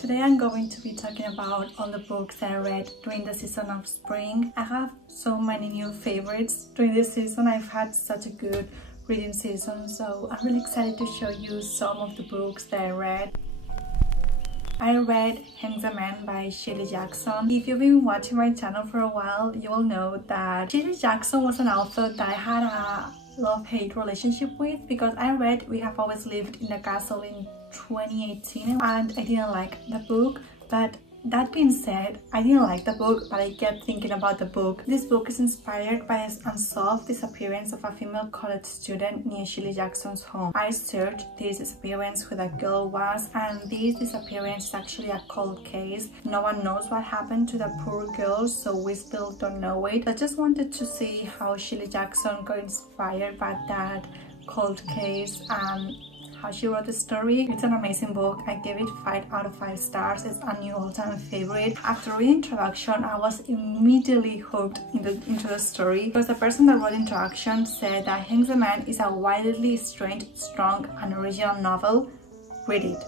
Today I'm going to be talking about all the books that I read during the season of spring. I have so many new favorites during this season. I've had such a good reading season, so I'm really excited to show you some of the books that I read. I read Hangsaman by Shirley Jackson. If you've been watching my channel for a while, you will know that Shirley Jackson was an author that I had a love-hate relationship with, because I read We Have Always Lived in the Castle in 2018 and I didn't like the book. But that being said, I didn't like the book, but I kept thinking about the book. This book is inspired by an unsolved disappearance of a female college student near Shirley Jackson's home. I searched this disappearance, who that girl was, and this disappearance is actually a cold case. No one knows what happened to the poor girl, so we still don't know it. I just wanted to see how Shirley Jackson got inspired by that cold case and how she wrote the story. It's an amazing book. I gave it 5 out of 5 stars. It's a new all-time favorite. After reading introduction, I was immediately hooked into the story, because the person that wrote introduction said that Hangsaman is a wildly strange, strong, and original novel. Read it.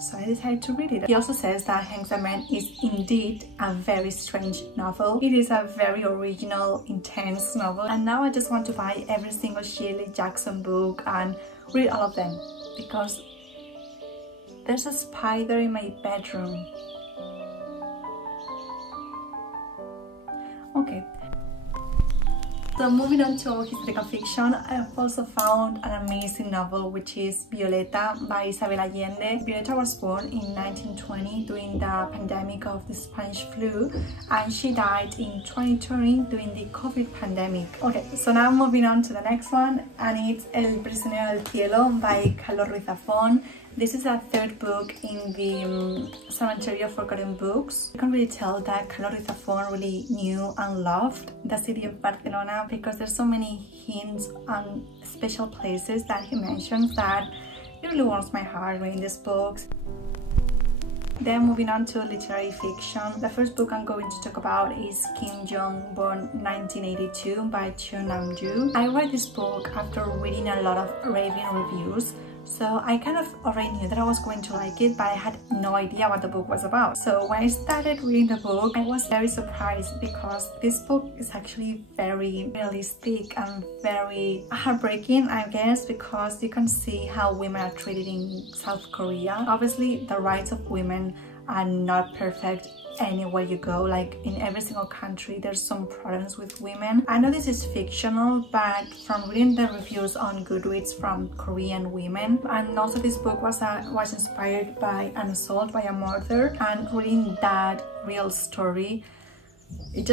So I decided to read it. He also says that Hangsaman is indeed a very strange novel. It is a very original, intense novel, and now I just want to buy every single Shirley Jackson book and read all of them, because there's a spider in my bedroom. Okay. So moving on to historical fiction, I've also found an amazing novel, which is Violeta by Isabell Allende. Violeta was born in 1920 during the pandemic of the Spanish flu, and she died in 2020 during the COVID pandemic. Okay, so now moving on to the next one, and it's El prisionero del cielo by ruiz. This is a third book in the Cemetery of Forgotten Books. You can really tell that ruiz really knew and loved the city of Barcelona, because there's so many hints on special places that he mentions that it really warms my heart reading these books. Then moving on to literary fiction, the first book I'm going to talk about is Kim Jong, born 1982 by Chu Namju. I read this book after reading a lot of raving reviews, so I kind of already knew that I was going to like it, but I had no idea what the book was about. So when I started reading the book, I was very surprised, because this book is actually very realistic and very heartbreaking, I guess, because you can see how women are treated in South Korea. Obviously, the rights of women are not perfect anywhere you go. Like in every single country, there's some problems with women. I know this is fictional, but from reading the reviews on Goodreads from Korean women, and also this book was inspired by an assault by a murder, and reading that real story, it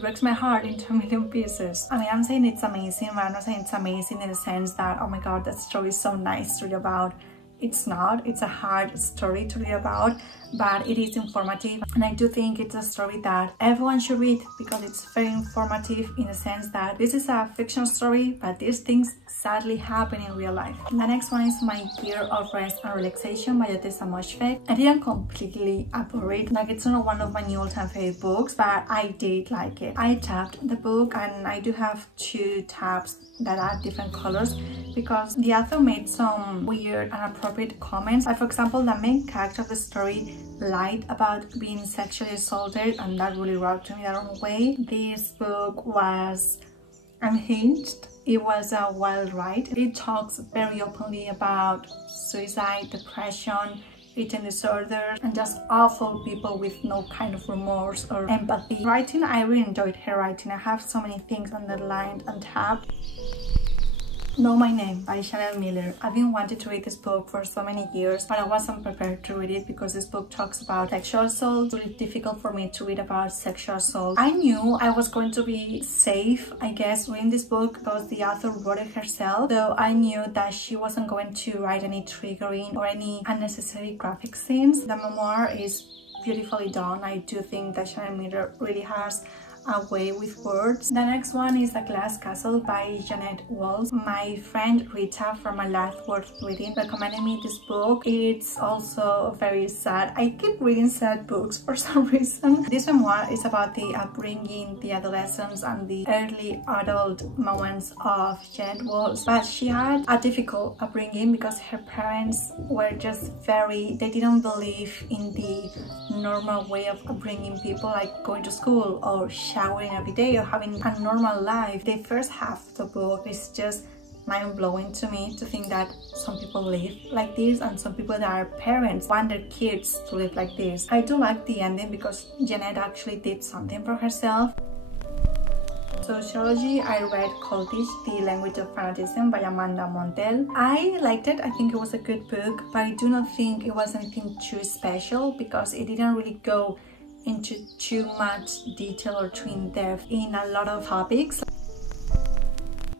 breaks my heart into a million pieces. I mean, I'm saying it's amazing, but I'm not saying it's amazing in the sense that, oh my god, that story is so nice to read about. It's not. It's a hard story to read about, but it is informative, and I do think it's a story that everyone should read, because it's very informative in the sense that this is a fiction story, but these things sadly happen in real life. The next one is My Year of Rest and Relaxation by ottessa moshfegh. I didn't completely adore it. Like, it's not one of my new all-time favorite books, but I did like it. I tabbed the book, and I do have 2 tabs that are different colors, because the author made some weird and appropriate comments. Like, for example, the main character of the story lied about being sexually assaulted, and that really rubbed me the wrong way. This book was unhinged. It was a wild ride. It talks very openly about suicide, depression, eating disorders, and just awful people with no kind of remorse or empathy. Writing, I really enjoyed her writing. I have so many things underlined and tabbed. Know My Name by Chanel Miller. I've been wanting to read this book for so many years, but I wasn't prepared to read it, because this book talks about sexual assault. It's really difficult for me to read about sexual assault. I knew I was going to be safe, I guess, reading this book, because the author wrote it herself, so I knew that she wasn't going to write any triggering or any unnecessary graphic scenes. The memoir is beautifully done. I do think that Chanel Miller really has away with words. The next one is The Glass Castle by Jeannette. My friend Rita from my last worth reading recommended me this book. It's also very sad. I keep reading sad books for some reason. This memoir is about the upbringing, the adolescence and the early adult moments of Jeannette Walls. But she had a difficult upbringing because her parents were just they didn't believe in the normal way of upbringing people, like going to school or showering every day or having a normal life. The first half of the book is just mind-blowing to me, to think that some people live like this and some people that are parents want their kids to live like this. I do like the ending because Jeannette actually did something for herself. Sociology, I read Cultish, The Language of Fanaticism by Montell. I liked it. I think it was a good book, but I do not think it was anything too special because it didn't really go into too much detail or too in-depth in a lot of topics.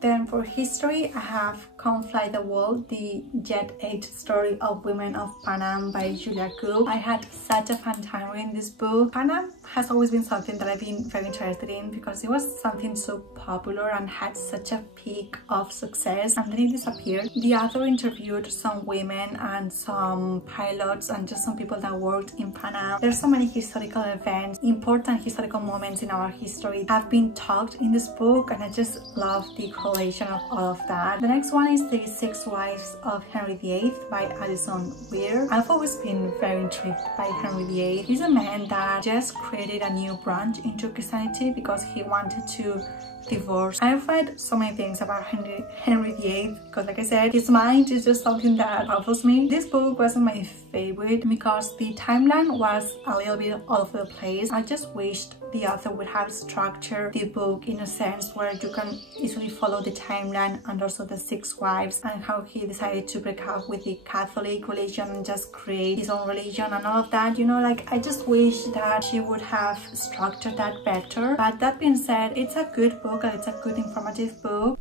Then for history, I have Come Fly the Wall, the Jet Age Story of Women of Panam by Julia Cooke. I had such a fun time reading this book. Panam has always been something that I've been very interested in because it was something so popular and had such a peak of success, and then it disappeared. The author interviewed some women and some pilots and just some people that worked in Panam. There's so many historical events, important historical moments in our history have been talked in this book, and I just love the collation of all of that. The next one is The Six Wives of Henry VIII by Alison, weir. I've always been very intrigued by Henry VIII. He's a man that just created a new branch into Christianity because he wanted to divorce. I've read so many things about Henry VIII because, like I said, his mind is just something that baffles me. This book wasn't my favorite because the timeline was a little bit all over the place. I just wished the author would have structured the book in a sense where you can easily follow the timeline and also the six wives and how he decided to break up with the Catholic religion and just create his own religion and all of that, you know, like I just wish that she would have structured that better. But that being said, it's a good book and it's a good informative book.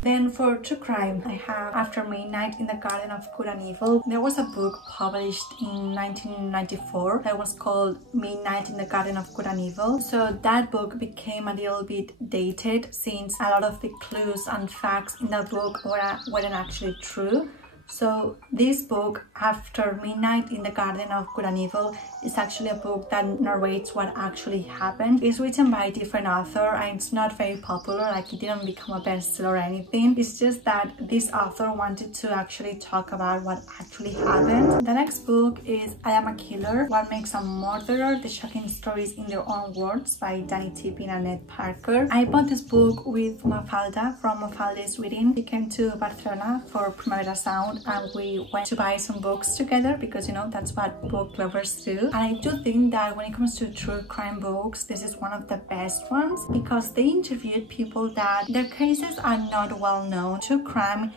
Then for true crime, I have After Midnight in the Garden of Good and Evil. There was a book published in 1994 that was called Midnight in the Garden of Good and Evil. So that book became a little bit dated since a lot of the clues and facts in that book weren't actually true. So this book, After Midnight in the Garden of Good and Evil, is actually a book that narrates what actually happened. It's written by a different author and it's not very popular, like it didn't become a bestseller or anything. It's just that this author wanted to actually talk about what actually happened. The next book is I Am a Killer, What Makes a Murderer, The Shocking Stories in Their Own Words by Danny Tippin and Ned Parker. I bought this book with Mafalda from Mafalda's Reading. She came to Barcelona for Primavera Sound and we went to buy some books together because, you know, that's what book lovers do. And I do think that when it comes to true crime books, this is one of the best ones because they interviewed people that their cases are not well known. True crime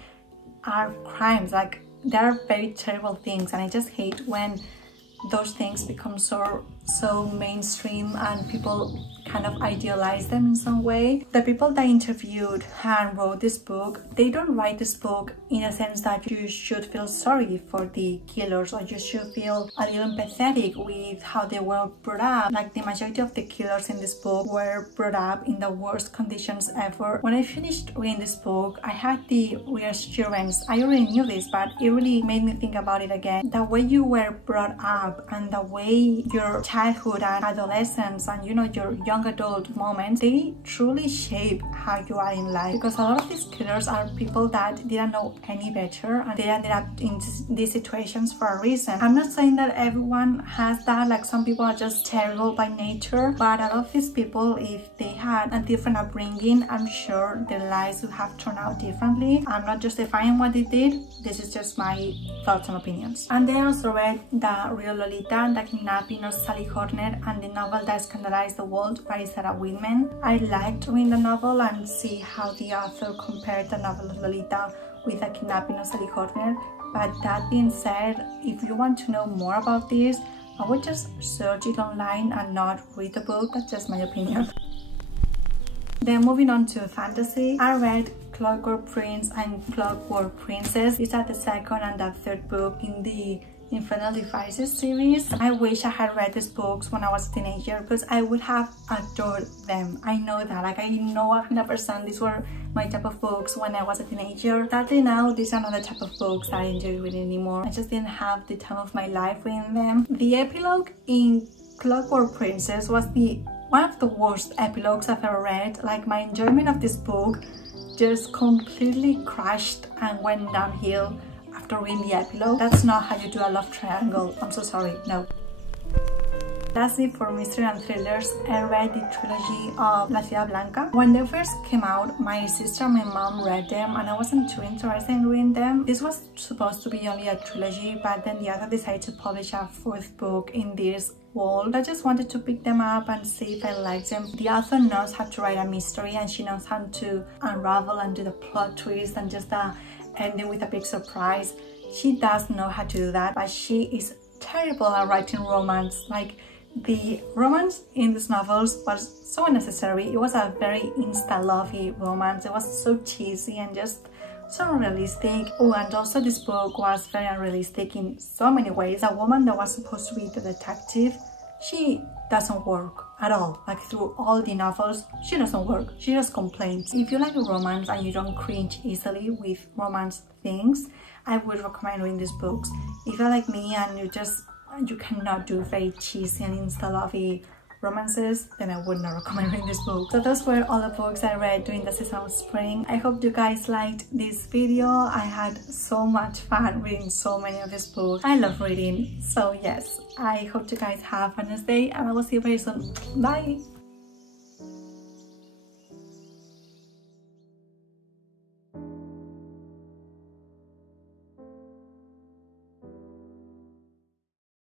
are crimes, like they are very terrible things, and I just hate when those things become so mainstream and people kind of idealize them in some way. The people that interviewed and wrote this book, they don't write this book in a sense that you should feel sorry for the killers or you should feel a little empathetic with how they were brought up. Like the majority of the killers in this book were brought up in the worst conditions ever. When I finished reading this book, I had the reassurance. I already knew this, but it really made me think about it again. The way you were brought up and the way your childhood and adolescence and, you know, your young adult moments, they truly shape how you are in life, because a lot of these killers are people that didn't know any better and they ended up in these situations for a reason. I'm not saying that everyone has that, like some people are just terrible by nature, but a lot of these people, if they had a different upbringing, I'm sure their lives would have turned out differently. I'm not justifying what they did, this is just my thoughts and opinions. And then I also read The Real Lolita, The Kidnapping of Sally Horner, and the novel That Scandalized the World by weinman. I liked reading the novel and see how the author compared the novel of Lolita with The Kidnapping of Sally Horner. But that being said, if you want to know more about this, I would just search it online and not read the book. That's just my opinion. Then moving on to fantasy, I read Clockwork Prince and Clockwork Princess. These are the second and the third book in the Infernal Devices series. I wish I had read these books when I was a teenager because I would have adored them. I know that, like I know 100% these were my type of books when I was a teenager. Sadly now, these are not the type of books that I enjoy reading anymore. I just didn't have the time of my life reading them. The epilogue in Clockwork Princess was one of the worst epilogues I've ever read. Like my enjoyment of this book just completely crashed and went downhill after reading the epilogue. That's not how you do a love triangle. I'm so sorry, no. That's it for mystery and thrillers. I read the trilogy of La Ciudad Blanca. When they first came out, my sister and my mom read them and I wasn't too interested in reading them. This was supposed to be only a trilogy, but then the author decided to publish a 4th book in this world. I just wanted to pick them up and see if I liked them. The author knows how to write a mystery and she knows how to unravel and do the plot twist and just ending with a big surprise. She does know how to do that, but she is terrible at writing romance. Like, the romance in these novels was so unnecessary. It was a very insta-lovey romance. It was so cheesy and just so unrealistic. Oh, and also this book was very unrealistic in so many ways. A woman that was supposed to be the detective, she doesn't work at all. Like through all the novels, she doesn't work. She just complains. If you like romance and you don't cringe easily with romance things, I would recommend reading these books. If you're like me and you cannot do very cheesy and insta-lovey romances, then I would not recommend reading this book. So those were all the books I read during the season of spring. I hope you guys liked this video. I had so much fun reading so many of these books. I love reading. So yes, I hope you guys have a nice day and I will see you very soon. Bye!